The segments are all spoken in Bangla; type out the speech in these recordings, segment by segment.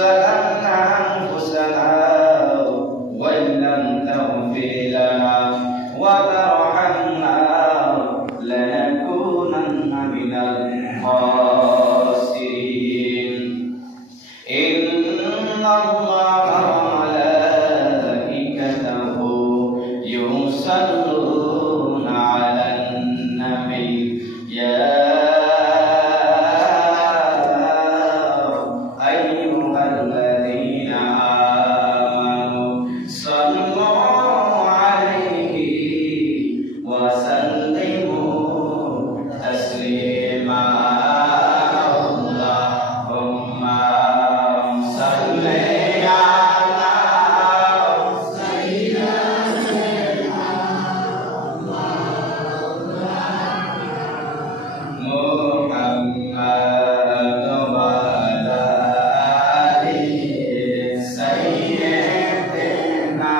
ظلمنا أنفسنا وإن لم تغفر لنا وترحمنا لنكونن من الخاسرين إن الله وملائكته يصلون على النبي يا أيها الذين آمنوا صلوا عليه وسلموا تسليما اللهم صل على محمد وعلى آله سيدنا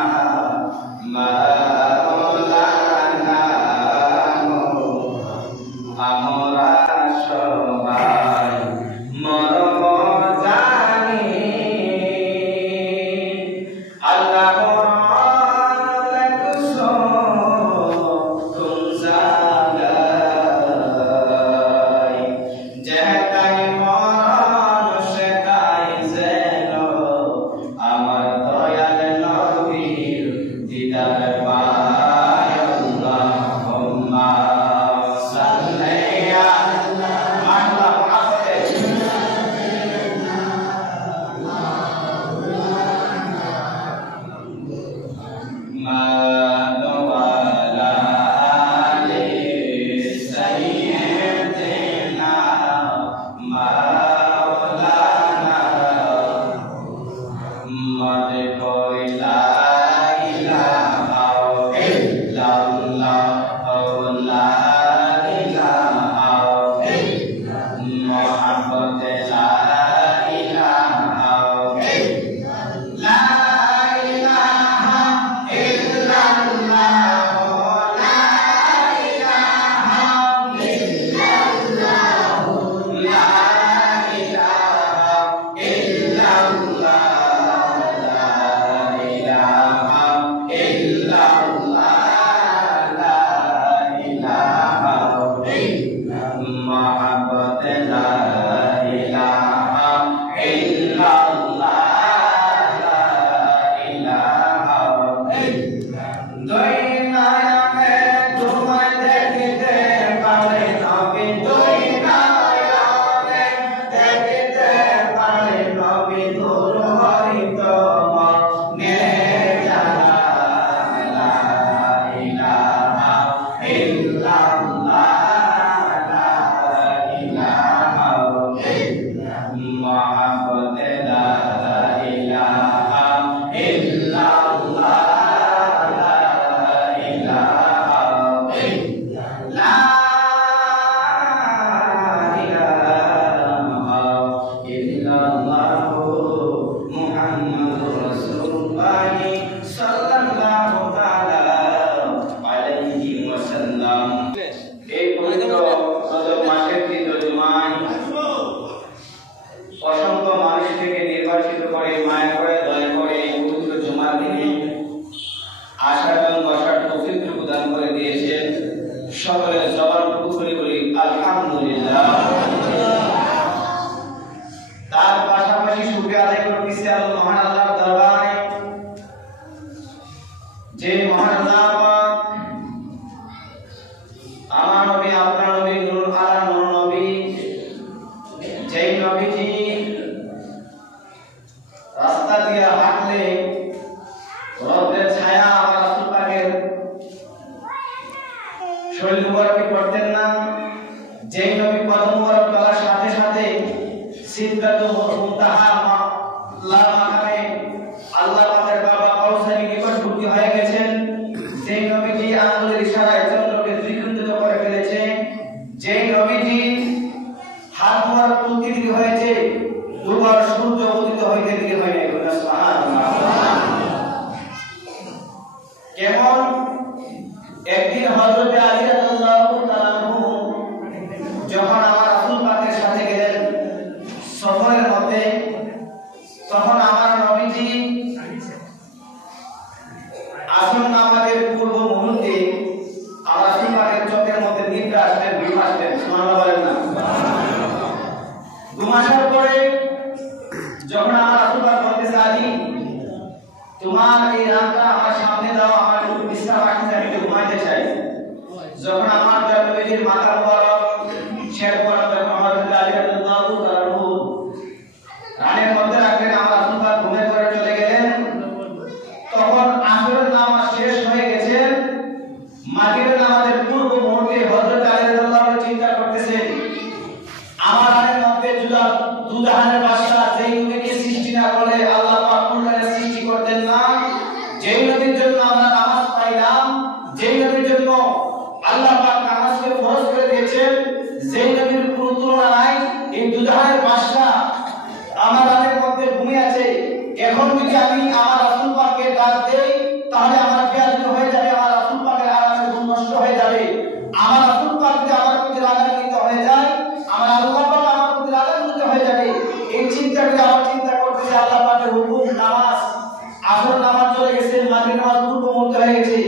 مولانا আমরা সবাই মরব জানি আল্লাহর লাকুসো তুম জাগাই যেটাই মরণ সেটাই যেন আমার দয়াল নবীর দিদার পায় আল্লাহুম্মা সাল্লি আলা محمد وعلى آل سيدنا مولانا محمد لا إله إلا الله لا إله إلا محمد لا إله لا إله إلا الله لا إله إلا الله لا إله إلا الله لا إله إلا الله لا إله إلا محمد لا إله إلا الله لا إله إلا দুই নয়নে তোমায় দেখিতে পারে নবী দুই নয়নে দেখিতে পারে নবী দূর হইত মনে জানা লা ইলাহা ইল্লাল্লাহ লা ইলাহা ইল্লা মুহাম্মদ লা ইলাহা ইল্লাল্লাহ লা ইলাহা ইল্লা ইল্লাল্লাহ মুহাম্মাদুর রাসূলুল্লাহ সাল্লাল্লাহু তাআলা আলাইহি ওয়াসাল্লাম এই পবিত্র রজব মাসের তৃতীয় জুমায় অসংখ্য মানুষ থেকে নির্বাচিত করে মায়া করে দয়া করে এই পবিত্র জুমার দিনে আসার এবং বসার তৌফিক প্রদান করে দিয়েছেন সকলের জবানটুকু খুলে বলি আলহামদুলিল্লাহ তার পাশাপাশি শুকরিয়া আদায় করতেছি আল্লাহ মহান আল্লাহর দরবারে যে মহান আল্লাহ পাক আমার নবী আপনার নবী নূরুল আলম নূর নবী যেই নবীজি রাস্তা দিয়ে হাঁটলে রোদের ছায়া আমার রাসূল পাকের শরীর মুবারকে পড়তেন না যেই নবী কদম মুবারক তোলার সাথে সাথে সিদরাতুল মুনতাহা লা মাকামে আল্লাহ পাকের বাবা কাউসারী নিকটবর্তী হয়ে গেছেন যেই নবীজি আঙ্গুলের ইশারায় চন্দ্রকে দ্বিখণ্ডিত করে ফেলেছে যেই নবীজি হাত মুবারক তুলতে দেরি হয়েছে দুবার সূর্য উদিত হইতে দেরি হয় না সুবহানাল্লাহ তখন আমার নবীজি আসর নামাজের পূর্ব মুহূর্তে আমার রাসূলের চোখের মধ্যে নিদ্রা আসলেন, ঘুম আসলেন। সুবহানাল্লাহ বলেন না? ঘুম আসার পরে যখন আমার রাসূল বলতেছে, আলী তোমার এই রাতটা আমার সামনে দাও, আমার একটু বিশ্রাম রাখতে, আমি একটু ঘুমাইতে চাই। যখন আমার নবীজির মাথা মোবারক শের করা, যখন আমার আলী রাদিয়াল্লাহু তাআলা রানের মধ্যে রাখলেন, আমার রাসূল ঘুমে পড়ে চলে গেলেন। তখন আসরের নামাজ শেষ হয়ে গেছে। মাগরিবের নামাজের পূর্ব মুহূর্তে হযরত আলী রাদিয়াল্লাহু তাআলা চিন্তা করতেছেন, আমার রানের মধ্যে দুজাহানের বাদশা যেই নবীকে সৃষ্টি না করলে আল্লাহ পাক কুরআনে সৃষ্টি করতেন না, যেই নবীর জন্য আমরা নামাজ পাইলাম, যেই নবীর জন্য আল্লাহ পাক নামাজকে ফরজ করে দিয়েছেন, যেই নবীর কোনো তুলনা নাই, এই দুজাহানের বাদশা আমার রানের মধ্যে ঘুমিয়ে আছে। এখন যদি আমি আমার রাসূল পাককে ডাক দেই, তাহলে আমার বেয়াদবি হয়ে যাবে, আমার রাসূল পাকের আরামের ঘুম নষ্ট হয়ে যাবে। আমার রাসূল পাক যদি আমার প্রতি রাগান্বিত হয়ে যায়, আমার আল্লাহ পাক আমার প্রতি রাগান্বিত হয়ে যাবে। এই চিন্তা করে আমার চিন্তা করতেছে, আল্লাহ পাকের হুকুম নামাজ, আসর নামাজ চলে গেছে, মাগরিব নামাজ পূর্ব মুহূর্তে হয়ে গেছে।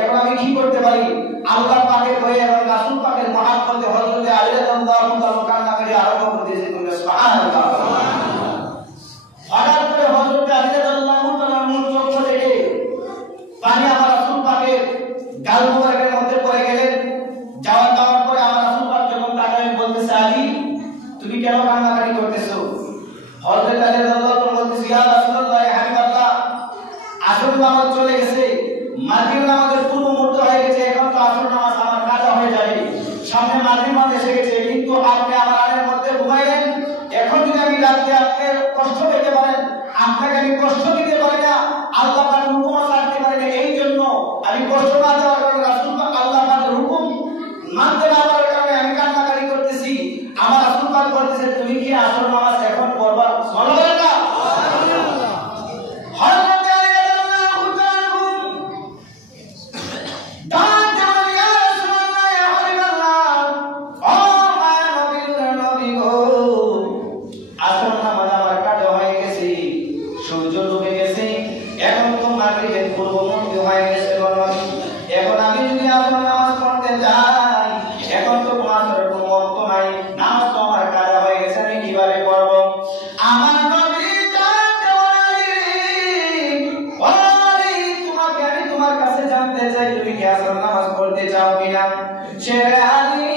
এখন আমি কি করতে পারি? আল্লাহ পাকের হয়ে এবং রাসূল পাকের মহব্বতে হযরত আলী রাদিয়াল্লাহু তাআলা কান্না করে আরম্ভ করে দিয়েছেন। সুবহানাল্লাহ। হঠাৎ করে হযরত আলী রাদিয়াল্লাহু তাআলার মুখ চোখ থেকে পানি আমার রাসূল পাকের গাল মোবারকের মধ্যে পড়ে গেলেন। যাওয়ার পরে আমার রাসূল পাক যখন তাকায় বলতেছে, আলী তুমি কেন কান্নাকাটি করতেছো? হযরত আলী রাদিয়াল্লাহু তাআলা বলতেছে, ইয়া রাসূলুল্লাহ, ইয়া হাবিবাল্লাহ, আসর নামাজ চলে গেছে, মাগরিব নামাজের পূর্ব মুহূর্ত হয়ে গেছে, এখন তো আসর নামাজ আমার কাজা হয়ে যাবে, সামনে মাগরিব নামাজ এসে গেছে, কিন্তু আপনি আমার রানের মধ্যে ঘুমাইলেন। এখন যদি আমি রাতে আপনি কষ্ট পেতে পারেন, আপনাকে আমি কষ্ট দিতে পারি না, আল্লাহ পাকের হুকুম মানতে পারি না, এই জন্য আমি কষ্ট না দেওয়ার কারণে রাসূল পাক আল্লাহ পাকের হুকুম মানতে না পারার কারণে আমি কান্নাকাটি করতেছি। আমার রাসূল পাক বলতেছে, তুমি কি আসর নামাজ এখন পড়বা? সুবহানাল্লাহ না? হযরত আলী রাদিয়াল্লাহু তাআলা ডাক দেন, ইয়া রাসূলুল্লাহ, ইয়া হাবিবাল্লাহ, ও মানবীর নবী গো, আসর নামাজ আমার কাজা হয়ে গেছে, সূর্য ডুবে গেছে, এখন তো মাগরিবের পূর্ব মুহূর্ত হয়ে গেছে। এখন আমি যদি আসর নামাজ পড়তে যাই, এখন তো আসরের কোনো অর্থ নাই, নামাজ তো আমার কাজা হয়ে গেছে, আমি কিভাবে পড়ব? আমার নবী জানতে বলি, তোমাকে আমি তোমার কাছে জানতে চাই, তুমি কি আসর নামাজ পড়তে চাও কিনা? শেরে আলী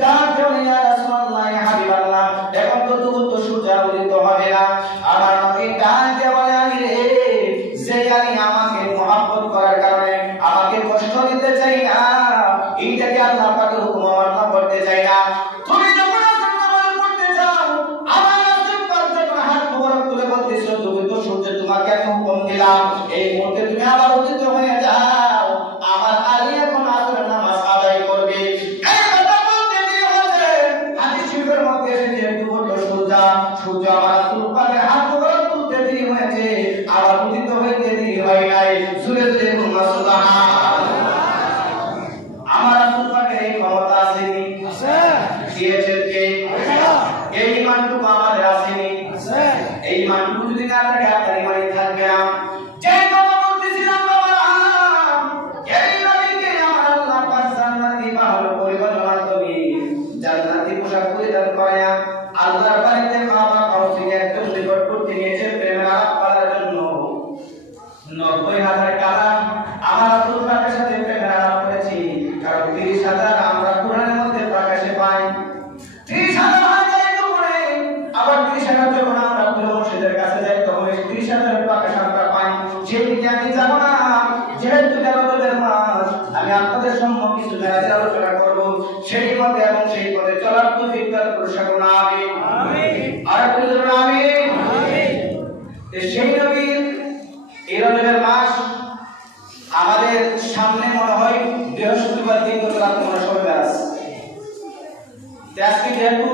ডাক দেন, ইয়া রাসূলুল্লাহ, ইয়া হাবিবাল্লাহ, এখন তো তো সূর্য উদিত হবে না। আমার নবী ডাক দেন, আলী রে, যে আলী আমাকে মহব্বত করার কারণে আমাকে কষ্ট দিতে চাই না, এইটাকে আল্লাহ পাকের হুকুম অমান্য করতে চাই না। তুমি যখন আসর নামাজ পড়তে চাও, আমার রাসূল পাক যখন হাত মোবারক তুলে বলতেছো, তুমি তো সূর্য, তোমাকে আমি হুকুম দিলাম, এই মুহূর্তে তুমি আবার উদিত হয়ে যাও, আমার আলী এখন আসর নামাজ আদায় করবে। এই কথা বলতে দিয়ে হচ্ছে হাদিস শরীফের মধ্যে এসেছে, সূর্য আমার রাসূল পাকের হাত মোবারক তুলতে দেরি হয়েছে, আবার উদিত হইতে দেরি হয় নাই। জোরে জোরে বলুন সুবহানাল্লাহ। আমার রাসূল পাকের এই ক্ষমতা আসেনি? আছে। দিয়েছেন কে? আল্লাহ। এই ইমানটুকু আমাদের আসেনি? আছে। এই ইমানটুকু যদি না থাকে, আপনার ইমানই থাকবে না। যে কথা বলতেছিলাম বাবা, এই নবীকে আমার আল্লাহ পাক জান্নাতি বাহল পরিবহনের মাধ্যমে জান্নাতি পোশাক পরিধান করায়া আল্লাহর বাড়িতে খাওয়া খাওয়া একদম নিকট করতে নিয়েছে, প্রেমের আলাপ করার জন্য 90,000 টাকা আমার রাসূল পাকের সাথে প্রেমের আলাপ করেছি। কারণ 30,000 আমরা কোরআনের মধ্যে প্রকাশে পাই, 30,000 হয় যাই তো করে, আবার 30,000 যখন আমরা পুরো মুর্শিদের কাছে যাই, তখন 30,000 প্রকাশ আমরা পাই। সেদিকে আমি যাব না, যেহেতু রমজানের মাস, আমি আপনাদের সম্মুখে কিছু আলোচনা করব, সেই মতে এবং সেই পথে চলার তৌফিক দান করুন সকলে, আমিন আমিন। আর একটু বলুন আমিন আমিন। সেই নবীর এই রমজানের মাস আমাদের সামনে মনে হয় বৃহস্পতিবার দিন তো রাত মনে সবে বেরাস। আজকে যেহেতু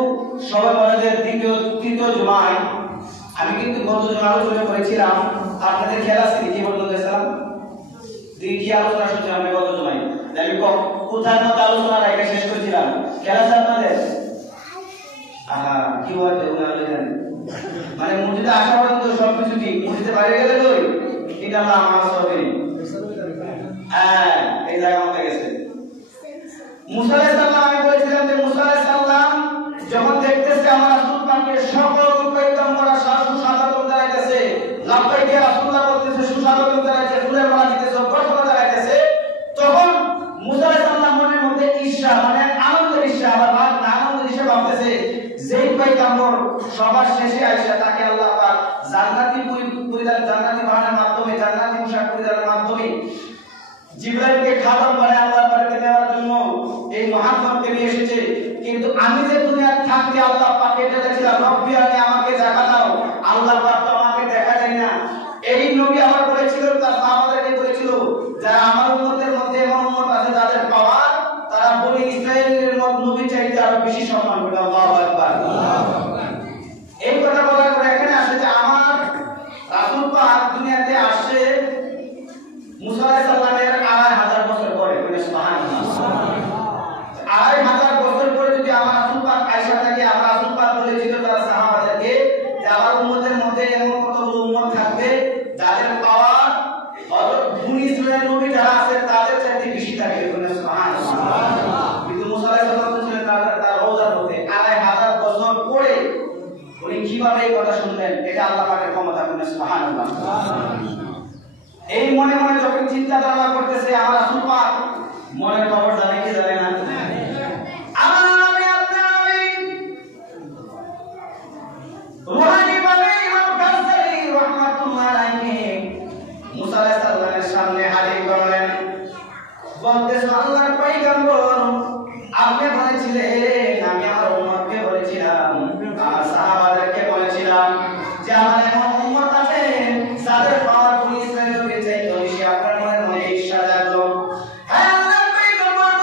সবে বরাদের তৃতীয় জুমায়, আমি কিন্তু গত জুমা আলোচনা করেছিলাম, আপনাদের খেয়াল আছে কি বলতে গেছিলাম? কি আলোচনা শুনছি আমি গত জুমায়? আমি কোথায় মতো আলোচনা রেখে শেষ করেছিলাম, খেয়াল আছে আপনাদের? আহা, কি বলতে মানে মসজিদে আসা পর্যন্ত সবকিছু ঠিক, মসজিদে বাইরে গেলে কই এটা আল্লাহ আমার সবে হ্যাঁ এই জায়গা মধ্যে গেছে। মুসা আলাইহিস সালাম, আমি বলেছিলাম যে মুসা আলাইহিস সালাম যখন দেখতেছে আমার রাসূল পাককে সকল পয়গম্বররা সুস্বাগতম জানাইতেছে, লাব্বাইক ইয়া রাসূলুল্লাহ বলতেছে, সুস্বাগতম জানাইতেছে, ফুলের মালা দিতেছে, বরকত জানাইতেছে, তখন মুসা আলাইহিস সালাম মনের মধ্যে ঈর্ষা মানে আনন্দের ঈর্ষা, আবার আনন্দের ঈর্ষা ভাবতেছে যেই পয়গম্বর সবার শেষে আইসা তাকে আল্লাহ পাক জান্নাতি পরিধান, জান্নাতি বাহনের মাধ্যমে, জান্নাতি পোশাক পরিধানের মাধ্যমে জিবরাইলকে খাবার বানায় আল্লাহর বাড়িতে দেওয়ার জন্য এই মুহাম্মদকে নিয়ে এসেছে। কিন্তু আমি যে দুনিয়ার থাকতে আল্লাহ পাককে ডেকেছিলাম, রব্বি আনি আমাকে দেখা দাও, আল্লাহ পাক তো আমাকে দেখা যায় না। এই নবী আমার বলেছিল, তার সাহাবাদেরকে বলেছিল যারা আমার উম্মতের মধ্যে এমন উম্মত আছে যাদের পাওয়ার তারা বনি ইসরাইলের নবী চাইতে আরো বেশি সম্মান করবে। আল্লাহু আকবার। এই কথা বলার পরে এখানে আসে যে আমার রাসূল পাক দুনিয়াতে আসে মুসা আলাইহিস সালামের ২৫০০ বছর পরে। সুবহানাল্লাহ। ২৫০০ বছর পরে যদি আমার রাসূল পাক আয়েশা থেকে আমার রাসূল পাক বলেছিল তারা সাহাবাদেরকে যে আমার উম্মতের মধ্যে এমন কতগুলো উম্মত থাকবে যাদের পাওয়ার বনি ইসরাইলের নবী যারা আছে তাদের চাইতে বেশি থাকবে। সুবহানাল্লাহ। কিন্তু মুসা আলাইহিস সালাম ছিলেন তার রওজার মধ্যে ২৫০০ বছর পরে উনি কিভাবে এই কথা শুনলেন, এটা আল্লাহ পাকের ক্ষমতা। সুবহানাল্লাহ। এই মনে মনে যখন চিন্তা ধারণা করতেছে আমার রাসূল পাক মনের খবর জানে কি জানে না? আমি আপনার রুহানি ভাবে ইমাম কাসসারি রাহমাতুল্লাহ আলাইহি মুসা আলাইহিস সালামের সামনে হাজির করলেন, বলতেছে আল্লাহর পয়গম্বর আপনি বলেছিলেন, আমি আমার উম্মতকে বলেছিলাম, আমার সাহাবাদেরকে বলেছিলাম যে আমার এমন উম্মত আছে যাদের পাওয়ার বনি ইসরাইলের চাইতে বেশি। আপনার মনের মধ্যে ঈর্ষা জাগলো। হ্যাঁ আল্লাহর পয়গম্বর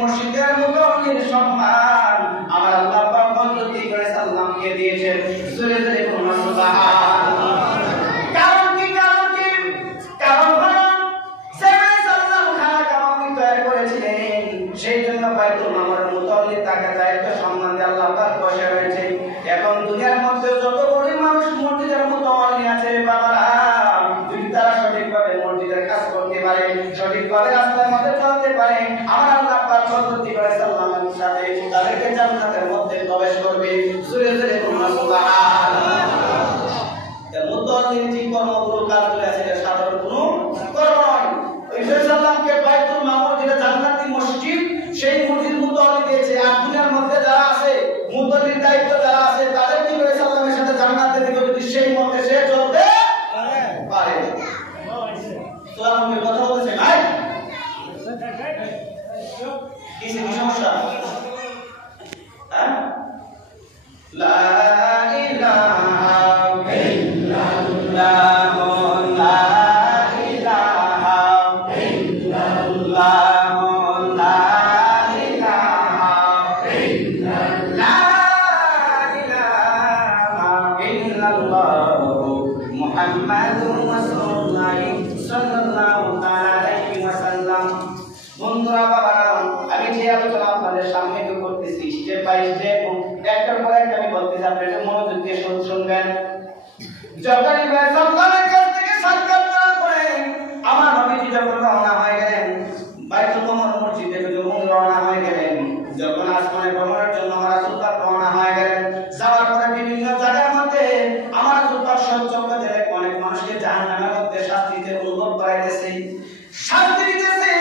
মসজিদের মুতাওয়াল্লির সম্মান আমার আল্লাহ পাক হযরত ইব্রাহিম সাল্লামকে দিয়েছেন। জোরে জোরে বলুন সুবহানাল্লাহ। কারণ কি কারণ হলো ইব্রাহিম সাল্লাম খানা কামানি তৈরি করেছিলেন, সেই জন্য বাইতুল মামুরের মুতাওয়াল্লি তাকে দায়িত্ব সম্মান দিয়ে আল্লাহ পাক বসে রয়েছে। এখন দুনিয়ার মধ্যে যত বড় মানুষ মসজিদের মুতাওয়াল্লি আছে বাবারা, যদি তারা সঠিকভাবে মসজিদের কাজ করতে পারে, সঠিকভাবে রাস্তার মধ্যে চলতে পারে, আমার আল্লাহ পাক হযরত ইব্রাহিম সাল্লামের সাথে তাদেরকে জান্নাতের মধ্যে প্রবেশ করবে। জোরে জোরে বলুন সুবহানাল্লাহ। মুতাওয়াল্লির যে কর্মগুলো কাজগুলো আছে এটা সাধারণ কোনো কর্ম নয়। ইব্রাহিম সাল্লামকে বাইতুল মামুর যেটা জান্নাতি মসজিদ, সেই মসজিদ মুতাওয়াল্লি দিয়েছে। আর দুনিয়ার মধ্যে যারা আছে মুতাওয়াল্লির দায়িত্ব যারা আছে তাদের ইব্রাহিম সাল্লামের সাথে জান্নাতে দিবে যদি সেই মতে সে চলতে পারে। তো আমি কথা বলছি ভাই, কি সমস্যা? হ্যাঁ, লা ইলাহা ইল্লাল্লাহ, লা ইলাহা ইল্লাল্লাহ, লা ইলাহা ইল্লাল্লাহ, মুহাম্মাদুর রাসূলুল্লাহ সাল্লাল্লাহু আলাইহি ওয়াসাল্লাম। বন্ধুরা বাবারা, আমি যে আলোচনা আপনাদের সামনে করতেছি স্টেপ বাই স্টেপ, একটার পর একটা আমি বলতেছি, আপনারা মনোযোগ দিয়ে শুনবেন। যখন ইব্রাহিম সাল্লামের কাছ থেকে সাক্ষাৎ করার পরে আমার নবীজি যখন রওনা হয়ে গেলেন বাইতুল মামুর মসজিদে, যখন রওনা হয়ে গেলেন, যখন আসমানে ভ্রমণের জন্য আমার রাসূল পাক রওনা হয়ে গেলেন, যাওয়ার পরে বিভিন্ন জায়গার মধ্যে আমার রাসূল পাক সচক্ষে দেখে অনেক মানুষকে জাহান্নামের মধ্যে শাস্তিতে অনুভব করাইতেছে, শাস্তি দিতেছে।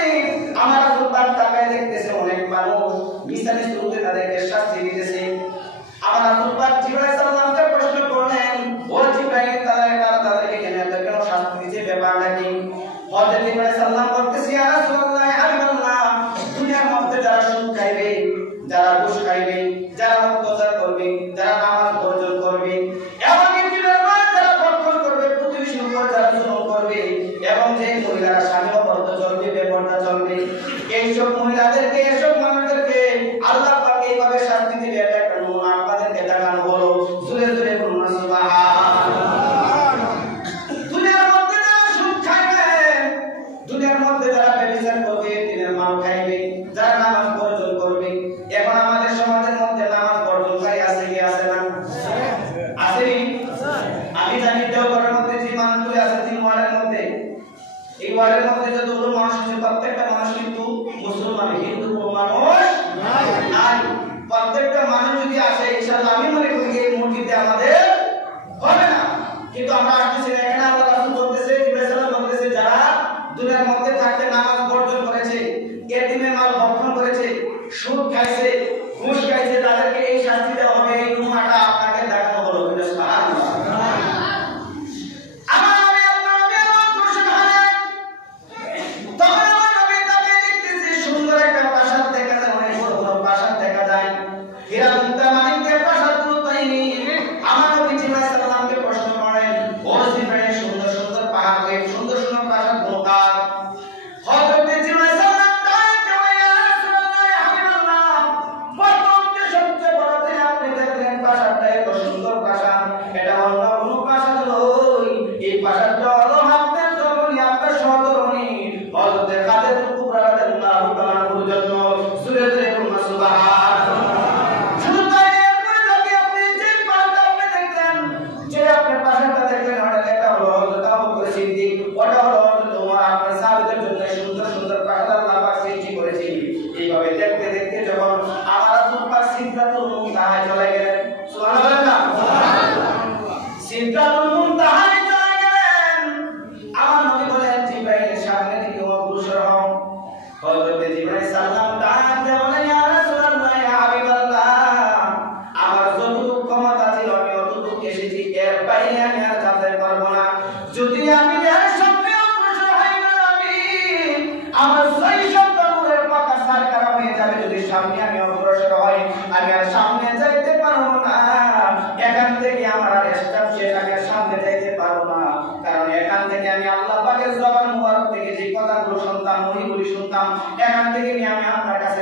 আমার রাসূল পাক তাকায় দেখতেছে অনেক মানুষ মিসালি সুরতে তাদেরকে শাস্তি দিতেছে। আমার রাসূল পাক জিবরাইল সাল্লামকে প্রশ্ন করলেন, ও জিবরাইল, তাদেরকে কেন শাস্তি দিতে, ব্যাপারটা কি? হযরত জিবরাইল সাল্লাম বলতেছে, ইয়া রাসূলুল্লাহ, আল্লাহ দুনিয়ার মধ্যে যারা সুদ খাইবে, যারা ঘুষ খাইবে, যারা অত্যাচার করবে, যারা নামাজ বর্জন করবে, এবং যারা বর্জন করবে, প্রতিবেশীর উপর যারা জুলুম করবে, এবং যে মহিলারা স্বামী অপরতা চলবে, বেপরদা চলবে, এইসব মহিলাদেরকে, এসব মানুষদেরকে আল্লাহ পাক এইভাবে শাস্তি দিবে। এটা একটা নমুনা আপনাদেরকে দেখানো হলো। জোরে জোরে বলুন সুবহানাল্লাহ। দুনিয়ার মধ্যে যারা সুদ খাইবে, দুনিয়ার মধ্যে যারা ব্যভিচার করবে, দিনের মাল খাইবে, যারা নামাজ বর্জন করবে। এখন আমাদের সমাজের মধ্যে নামাজ বর্জনকারী আছে কি আছে না? আছে। আমি জানি দেওঘরের মধ্যে যে মানুষগুলো আছে, 3 ওয়ার্ডের মধ্যে, এই ওয়ার্ডের মধ্যে যতগুলো মানুষ আছে প্রত্যেকটা মানুষ কিন্তু মুসলমান, হিন্দু মানুষ নাই। প্রত্যেকটা মানুষ যদি আসে ইনশাআল্লাহ আমি মনে করি এই মসজিদে আমাদের হবে না। কিন্তু আমরা আসতেছি এখানে, আল্লাহ রাসূল বলতেছে, ইব্রাহিম সাল্লাল্লাহু বলতেছে, যারা দুনিয়ার মধ্যে থাকতে নামাজ বর্জন করেছে, এতিমের মাল ভক্ষণ করেছে, সুদ খাইছে, ঘুষ খাইছে, তাদেরকে এই শাস্তি দেওয়া হবে। এই নমুনাটা আপনাকে দেখানো হলো। সুবহানাল্লাহ। এখান থেকে নিয়ে আমি আপনার কাছে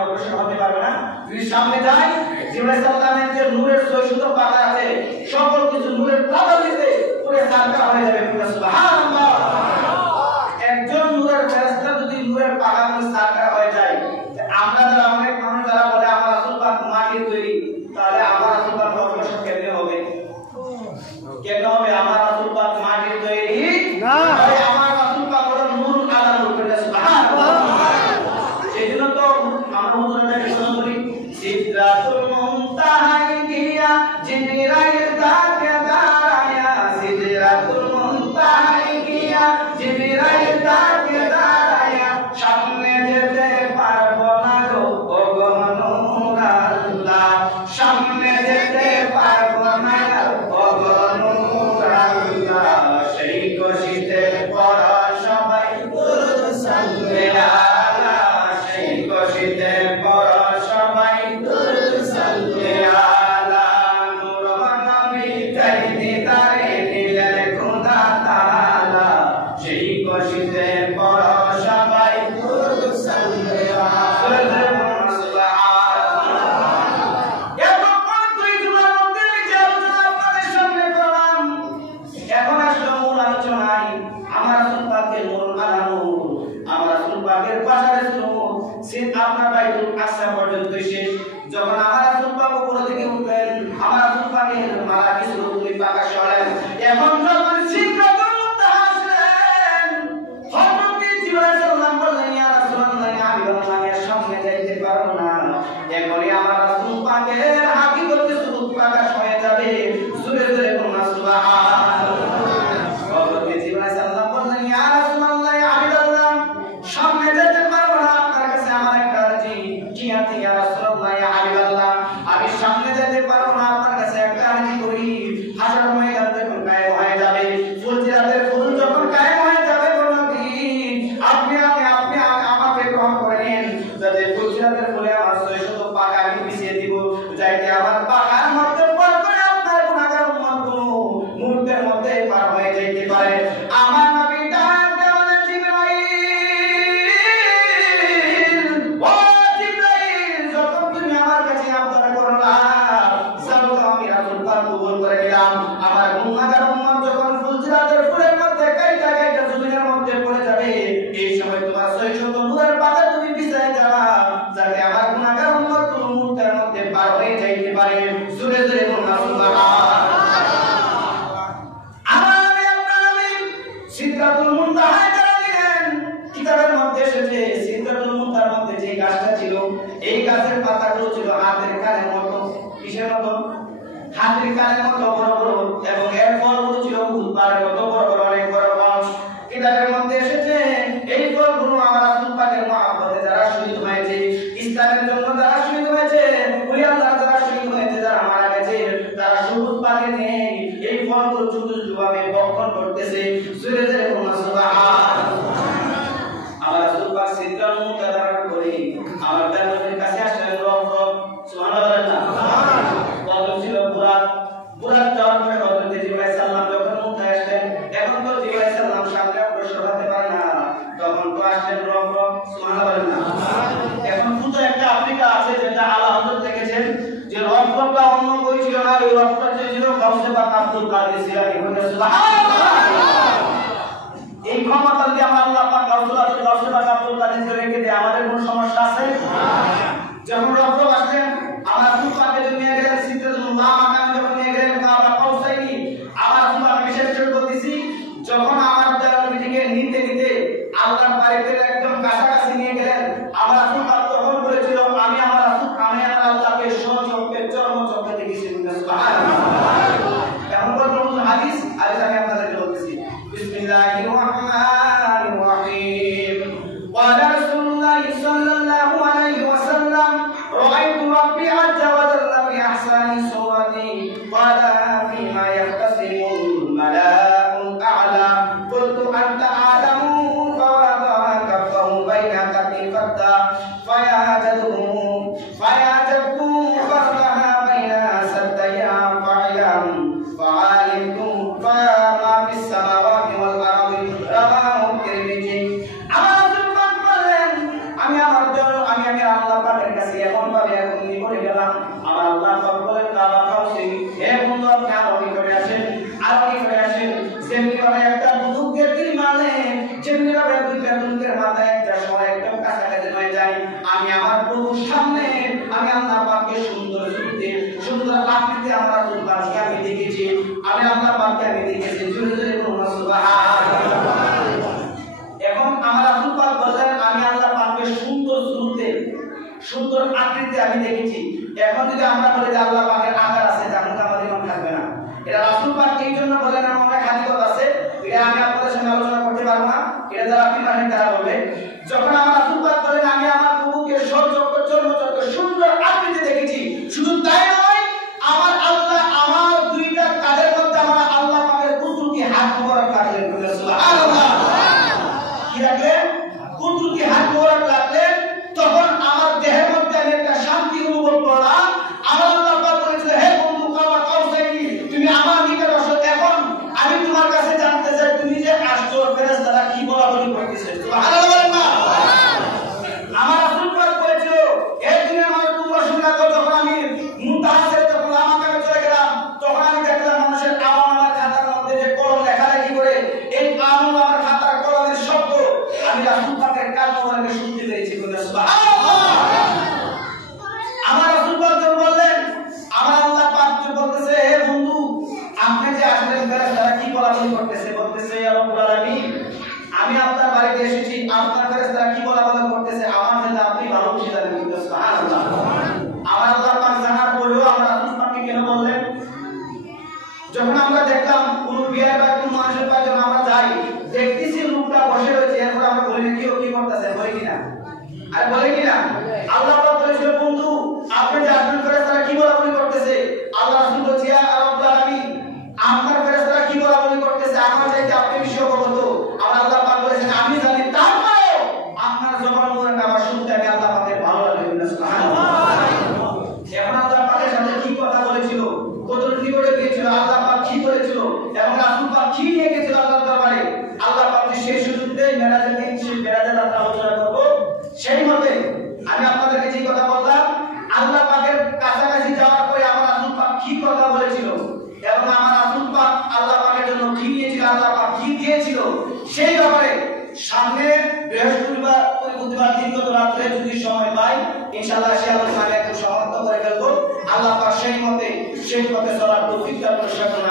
অগ্রসর হতে পারবে না। যদি সামনে যায় জিবরাইল সাল্লামের যে নূরের 600 পাতা আছে সকল কিছু নূরের প্রাবল্যতে পুরো সারকা হয়ে যাবে। সুবহানাল্লাহ। একজন নূরের ফেরেশতা যদি নূরের পাহাড়ে সারকা হয়ে যায়, আমরা যারা অনেক মানুষ যারা বলে আমার রাসূল পাক মাটির তৈরি, তাহলে আমার রাসূল পাক অগ্রসর কেমনে হবে? কেন হবে? আমার রাসূল পাক মাটির তৈরি না, আমার রাসূল পাক হলো নূর আলা নূর। সুবহানাল্লাহ। সেজন্য তো আমরা হুজুররা কি বলি, সিদরাতুল মুনতাহায় গিয়া জিবরাইল তাকে দাঁড়ায়া, সিদরাতুল মুনতাহায় গিয়া জিবরাইল তাকে দাঁড়ায়া, সামনে যেতে পারবো না গো ওগো নূর আল্লাহ, সামনে যেতে পারবো না ওগো নূর আল্লাহ। সেই খুশিতে পড়া সবাই দুরূদ সাল্লাল্লাহ, সেই খুশিতে পড়া সবাই দুরূদ সাল্লাল্লাহ। নূর নবী তাই দিদারে দিলেন খোদা তাআলা, সেই খুশিতে পড়া সবাই দুরূদ সাল্লাল্লাহ। আপনার বাইতুল আকসা পর্যন্ত শেষ। যখন আমার রাসূল পাক উপর থেকে উঠলেন, আমার রাসূল পাকের মালা কিছু তুমি পাকা সরালেন। এখন যখন সিদরাতুল মুনতাহা আসলেন, হযরত জিবরাইল সাল্লাল্লাহু বললেন, ইয়া রাসূলুল্লাহ, আমি আপনার সামনে যাইতে পারবো না। এখনই আমার রাসূল পাকের হাকিকতে সুরত পাকা হয়ে যাবে। জোরে জোরে বলুন সুবহানাল্লাহ। হযরত জিবরাইল সাল্লাল্লাহু বললেন, ইয়া রাসূলুল্লাহ, আমি বললাম সামনে যেতে পারবো না, আপনার কাছে আমার একটা আরজি। কি আছে ইয়া রাসূলুল্লাহ, ইয়া হাবিবাল্লাহ, আমি সামনে যেতে পারবো না, আপনার কাছে একটা আরজি করি। হাজার ময়দান যখন কায়েম হয়ে যাবে, ফুলজিরাতের ফুল যখন কায়েম হয়ে যাবে, নবী আপনি আমাকে গ্রহণ করে নিন, যাতে ফুলজিরাতের ফুলে আমার 600 পাকা আমি বিছিয়ে দিব, যাতে আমার পাকার মধ্যে পর করে আপনার গুনাহগার উম্মতগুলো মুহূর্তের মধ্যে পার হয়ে যেতে পারে। আমার নবী ডাক দিয়ে বলেন, জিবরাইল, ও জিবরাইল, যখন তুমি আমার কাছে আবদার করলা, যাও আমি রাসূল পাক কবুল করে নিলাম। আমার গুনাহগার উম্মত যখন ফুলজিরাতের ফুলের মধ্যে কাইটা কাইটা জমিনের মধ্যে পড়ে যাবে, এই সময় তোমার 600 নূরের পাতা তুমি বিছায় যাবা, যাতে আমার গুনাহগার উম্মত মুহূর্তের মধ্যে পার হয়ে যাইতে পারে। জোরে জোরে বলুন সুবহানাল্লাহ। সিদরাতুল মুনতাহায় যারা দিলেন, কিতাবের মধ্যে এসেছে সিদরাতুল মুনতাহার মধ্যে যে গাছটা ছিল, এই গাছের পাতাগুলো ছিল হাতের কানের মতো। কিসের মতো? হাতের কানের মতো বড় বড়, এবং এর ফলগুলো ছিল উদ্বারের মতো বড় বড়, অনেক বড় ফল। কিতাবের মধ্যে এসেছে এই ফলগুলো আমার রাসূল পাকের মহব্বতে যারা শহীদ হয়েছে, ইসলামের জন্য যারা শহীদ হয়েছে, ওলি আল্লাহ যারা শহীদ হয়েছে, যারা মারা গেছে, তারা সবুজ পাকে নেই এই ফলগুলো ছোট ছোট ভাবে ভক্ষণ করতেছে। জোরে জোরে বলুন সুবহানাল্লাহ। আমার রাসূল পাক সিদরাতুল মুনতাহা করে আমার নবীর কাছে আসলেন। রব রব সুবহানাল্লাহ। কদম ছিল বুরাক, বুরাক যাওয়ার পরে হযরত জিবরাইল সাল্লাম যখন মুনতাহা আসলেন, এখন তো জিবরাইল সাল্লাম সামনে অগ্রসর হতে পারে না, তখন তো আসলেন রব রব সুবহানাল্লাহ। এখন তো একটা আফ্রিকা আছে যেটা আলা হযরত দেখেছেন, যে রবটা অন্য কই ছিল না, এই রবটা ছিল গাউসে পাক আব্দুল কাদের জিলানী। সুবহানাল্লাহ। এই ক্ষমতা দিয়ে আমরা আল্লাহ পাক গাউসে পাক আব্দুল কাদের জিলানীকে দিয়ে আমাদের কোনো সমস্যা আছে? যখন রব আসলেন, আমার রাসূল পাকে নিয়ে গেলেন সিদরাতুল মুনতাহা মাকামে, যখন নিয়ে গেলেন কাবা কাউসাইনি, আমার রাসূল পাক বিশেষ করে বলতেছি, যখন আমার নবীকে নিতে নিতে আল্লাহর বাড়িতে একদম কাছাকাছি নিয়ে গেলেন, আমার রাসূল পাক তখন বলেছিল, আমি আমার আল্লাহকে স্বচক্ষে চর্মচক্ষে দেখেছি। সুবহানাল্লাহ। এখন বলুন হাদিস, আজ আমি আপনাদেরকে বলতেছি। বিসমিল্লাহির রাহমানির রাহিম। ওয়া রাসূলুল্লাহ সাল্লাল্লাহু আলাইহি প্রভুর সামনে আমি আল্লাহ পাককে সুন্দর সুরতে সুন্দর আকৃতিতে আমার রাসূল পাককে আমি দেখেছি, আমি আল্লাহ পাককে আমি দেখেছি। জোরে জোরে বলুন সুবহানাল্লাহ। এখন আমার রাসূল পাক বলেন আমি আল্লাহ পাককে সুন্দর সুরতে সুন্দর আকৃতিতে আমি দেখেছি। এখন যদি আমরা বলি যে আল্লাহ পাকের আকার আছে, তখন তো আমাদের ইমান থাকবে না। এটা রাসূল পাক এই জন্য বলেন, আমার অনেক হাদিস আছে, এটা আমি আপনাদের সঙ্গে আলোচনা করতে পারবো না, এটা যারা আপনি মানেন তারা বলবে। যখন আমার রাসূল পাক বলেন আমি আমার প্রভুকে সুন্দর আকৃতিতে দেখেছি, শুধু তাই নয়, আমার আল্লাহ আমার দুইটা কাঁধের মধ্যে আমার আল্লাহ পাকের কুদরতি হাত মোবারক রাখলেন। সুবহানাল্লাহ। কি রাখলেন? কুদরতি হাত মোবারক রাখলেন। তখন আমার দেহের মধ্যে আমি একটা শান্তি অনুভব করলাম। আমার আল্লাহ পাক বলেছিল, হে বন্ধু কাবা কাউসাইনি, তুমি আমার নিকট আসো। এখন আমি তোমার কাছে জানতে চাই তুমি যে আসছো ফেরেশতারা কি বলাবলি করতেছে। সুবহানাল্লাহ বলেন না? আমার রাসূল পাক বলেছিল, এই দুনিয়ার মানুষ তোমরা শুনে রাখো, যখন আমি মুনতাহা ছেড়ে যখন লামাকামে চলে গেলাম, তখন আমি দেখলাম মানুষের আমল খাতার মধ্যে যে কলম লেখালেখি করে, এই আমল আমার খাতার কলমের শব্দ আমি রাসূল পাকের কান মোবারকে শুনতে পেরেছি। সুবহানাল্লাহ। আমার রাসূল পাক বললেন, আমার আল্লাহ পাক বলতেছে, হে বন্ধু আপনি যে আসলেন ফেরেশতারা কি বলাবলি করতেছে, বলতেছে ইয়া রাব্বুল আলামিন, আমি আপনার বাড়িতে এসেছি, আপনার ফেরেশতারা কি বলাবলি করতেছে আমার জন্য আপনি ভালো খুশি জানেন। সুবহানাল্লাহ। আমার আল্লাহ পাক জানার পরেও আমার রাসূল পাককে কেন বললেন? যখন আমরা দেখলাম কোন বিয়ের বা কোন মানুষের পাশে যখন আমরা যাই, দেখতেছি লোকটা বসে রয়েছে, এরপর আমরা বলি কি ও কি করতেছে, বলি কিনা? আর বলে কিনা? আল্লাহ পাক বলেছিল, বন্ধু আপনি যে আসলেন ফেরেশতারা কি বলাবলি করতেছে, আল্লাহ রাসূল বলছে ইয়া রাব্বুল আলামিন, আপনার ফেরেশতারা কি বলাবলি করতেছে আমার চাইতে আপনি বেশি অবগত। আমার আল্লাহ পাক বলেছেন আমি জানি, তারপরেও আপনার জবান মুবারক আমার শুনতে আমি আল্লাহ পাকের ভালো লাগে। সুবহানাল্লাহ। এখন আল্লাহ পাকের সাথে কি কথা বলেছিল, কতটুকু কি করে দিয়েছিল, আল্লাহ পাক কি করেছিল এবং রাসূল পাক কি নিয়ে গেছিল আল্লাহর দরবারে, আল্লাহ পাক সেই সুযোগ দেয় মেরাজের দিন, সেই মেরাজের রাতে আলোচনা করব। সেই মতে আমি আপনাদেরকে যে কথা বললাম, আল্লাহ পাকের কাছাকাছি যাওয়ার পরে আমার রাসূল পাক কি কথা বলেছিল এবং আমার রাসূল পাক আল্লাহ পাকের জন্য কি নিয়েছিল, আল্লাহ পাক কি দিয়েছিল, সেই ব্যাপারে সামনে বৃহস্পতিবার বুধবার দিনগত রাতে যদি সময় পাই ইনশাআল্লাহ সেই আলোচনা একটু সমাপ্ত করে ফেলবো। আল্লাহ পাক সেই মতে সেই পথে চলার তৌফিক দান করুন।